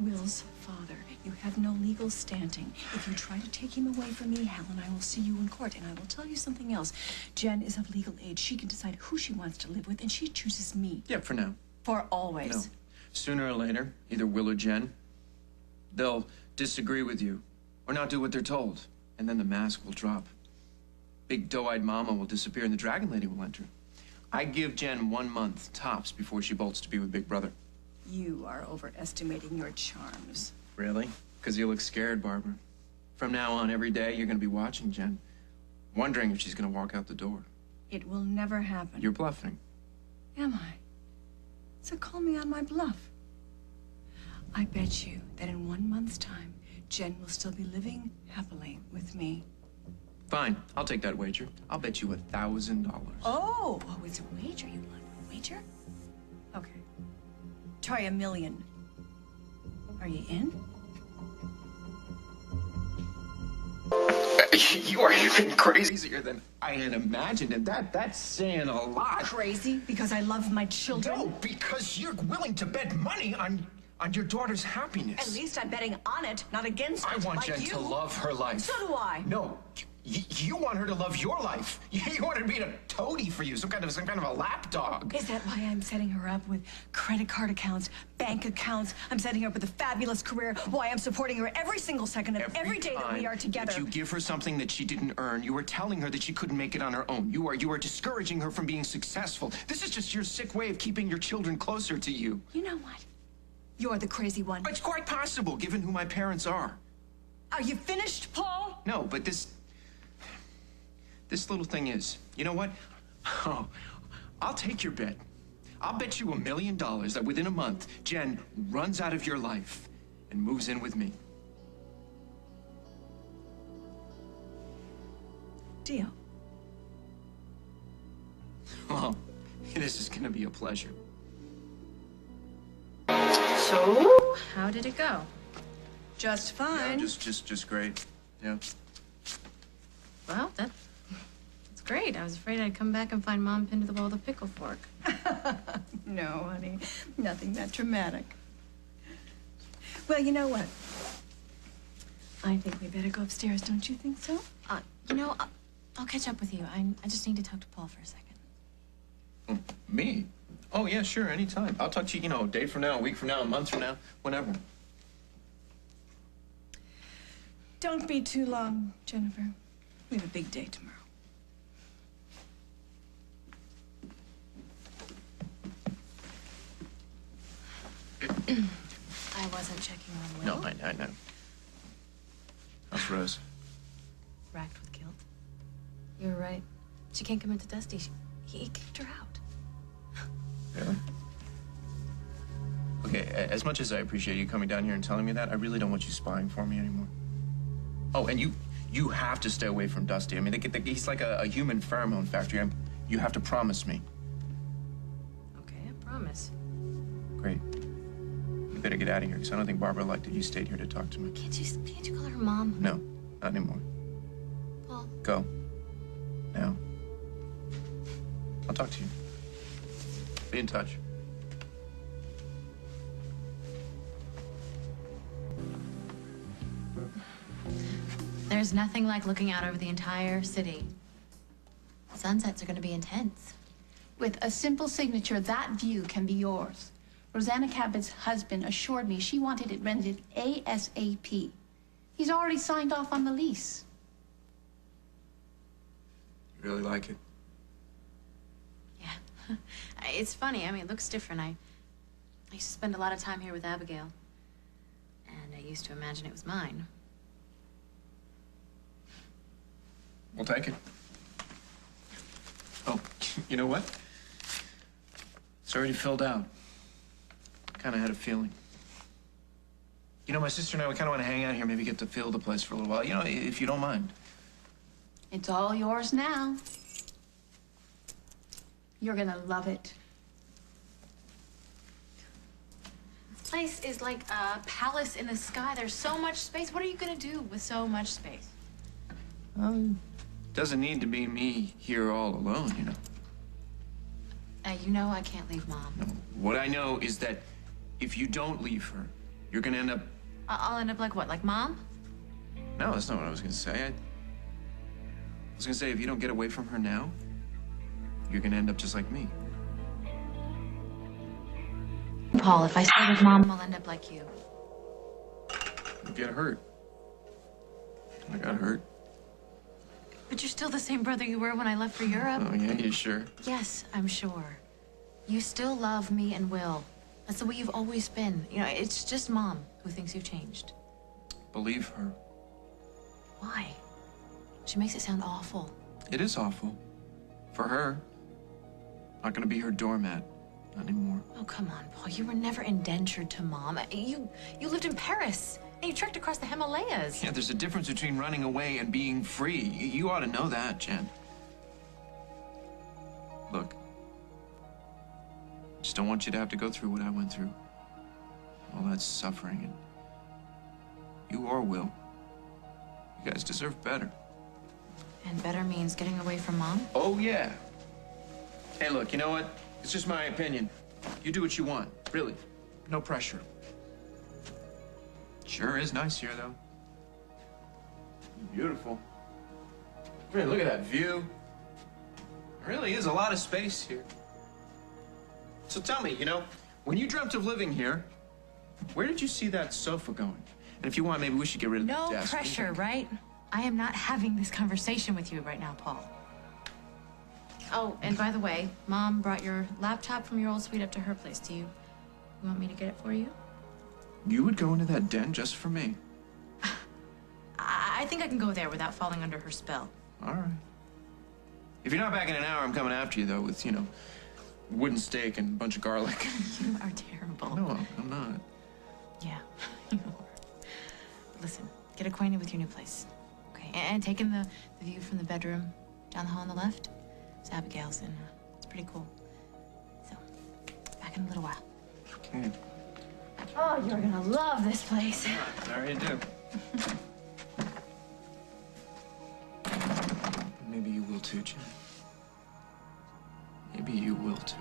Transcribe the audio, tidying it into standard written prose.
Will's father. You have no legal standing. If you try to take him away from me, Hal and I will see you in court. And I will tell you something else. Jen is of legal age. She can decide who she wants to live with, and she chooses me. Yeah, for now. For always. No. Sooner or later, either Will or Jen, they'll disagree with you or not do what they're told. And then the mask will drop. Big doe-eyed mama will disappear and the Dragon Lady will enter. I give Jen 1 month, tops, before she bolts to be with Big Brother. You are overestimating your charms. Really? Because you look scared, Barbara. From now on, every day, you're going to be watching Jen, wondering if she's going to walk out the door. It will never happen. You're bluffing. Am I? So call me on my bluff. I bet you that in 1 month's time, Jen will still be living happily with me. Fine, I'll take that wager. I'll bet you $1,000. Oh, it's a wager you want. A wager? Okay. Try $1 million. Are you in? You are even crazier than I had imagined, and that's saying a lot. Crazy because I love my children? No, because you're willing to bet money on your daughter's happiness. At least I'm betting on it, not against I it, want like Jen you. to love her life. So do I. No, you want her to love your life. You want her to be a toady for you, some kind of a lapdog. Is that why I'm setting her up with credit card accounts, bank accounts? I'm setting her up with a fabulous career. Why I'm supporting her every single second of every day that we are together. If you give her something that she didn't earn, you are telling her that she couldn't make it on her own. You are discouraging her from being successful. This is just your sick way of keeping your children closer to you. You know what? You're the crazy one. It's quite possible, given who my parents are. Are you finished, Paul? No, but this little thing is. You know what? Oh, I'll take your bet. I'll bet you $1 million that within a month, Jen runs out of your life and moves in with me. Deal. Oh, this is gonna be a pleasure. So, how did it go? Just fine. Yeah, just great. Yeah. Well, that's great. I was afraid I'd come back and find Mom pinned to the wall with a pickle fork. No, honey. Nothing that dramatic. Well, you know what? I think we better go upstairs, don't you think so? I'll catch up with you. I just need to talk to Paul for a second. Me? Oh, yeah, sure, anytime. I'll talk to you, a day from now, a week from now, a month from now, whenever. Don't be too long, Jennifer. We have a big day tomorrow. I wasn't checking on Will. No, I know. How's Rose? Racked with guilt. You were right. She can't come into Dusty. He kicked her out. Really? Okay, as much as I appreciate you coming down here and telling me that, I really don't want you spying for me anymore. Oh, and you have to stay away from Dusty. I mean, he's like a human pheromone factory. You have to promise me. Okay, I promise. Great. You better get out of here, because I don't think Barbara liked that you stayed here to talk to me. Can't you call her Mom? No, not anymore. Paul. Go. Now. I'll talk to you. Be in touch. There's nothing like looking out over the entire city. Sunsets are going to be intense. With a simple signature, that view can be yours. Rosanna Cabot's husband assured me she wanted it rented ASAP. He's already signed off on the lease. You really like it? Yeah. It's funny. I mean, it looks different. I used to spend a lot of time here with Abigail. And I used to imagine it was mine. We'll take it. Oh, you know what? It's already filled out. Kind of had a feeling. My sister and I, we kind of want to hang out here, maybe get to feel the place for a little while. If you don't mind. It's all yours now. You're gonna love it. This place is like a palace in the sky. There's so much space. What are you going to do with so much space? Doesn't need to be me here all alone, You know I can't leave Mom. No, what I know is that if you don't leave her, you're gonna end up... I'll end up like what? Like Mom? No, that's not what I was gonna say. I was gonna say, if you don't get away from her now, you're gonna end up just like me. Paul, if I stay with Mom, I'll end up like you. You'll get hurt. I got hurt. But you're still the same brother you were when I left for Europe. Oh, yeah, you sure? Yes, I'm sure. You still love me and Will. That's the way you've always been. You know, it's just Mom who thinks you've changed. Believe her. Why? She makes it sound awful. It is awful. For her. Not gonna be her doormat. Not anymore. Oh, come on, Paul. You were never indentured to Mom. You lived in Paris. And you trekked across the Himalayas. Yeah, there's a difference between running away and being free. You ought to know that, Jen. Look. Just don't want you to have to go through what I went through. All that suffering, and you or Will. You guys deserve better. And better means getting away from Mom? Oh, yeah. Hey, look, you know what? It's just my opinion. You do what you want, really. No pressure. Sure is nice here, though. Beautiful. Really, look at that view. There really is a lot of space here. So tell me, you know, when you dreamt of living here, where did you see that sofa going? And if you want, maybe we should get rid of No the desk. pressure, right? I am not having this conversation with you right now, Paul. Oh, and by the way, Mom brought your laptop from your old suite up to her place. Do you want me to get it for you? You would go into that den just for me? I think I can go there without falling under her spell. All right. If you're not back in an hour, I'm coming after you, though, with, you know, wooden steak and a bunch of garlic. You are terrible. No, I'm not. Yeah, you are. Listen, get acquainted with your new place. Okay, and take in the view from the bedroom down the hall on the left. It's Abigail's, and it's pretty cool. So, back in a little while. Okay. Oh, you're gonna love this place. I already do. Maybe you will too, Jen. Maybe you will too.